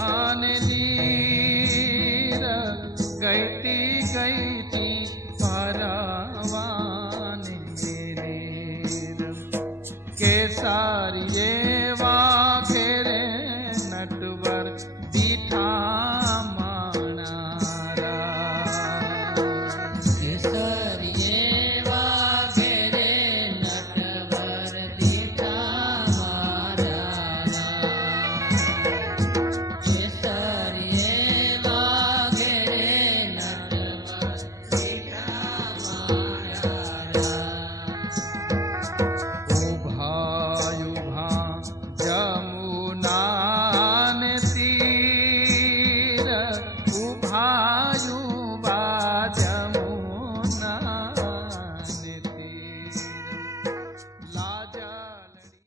जान दीर गैती गैती परवान के सारिये उभायु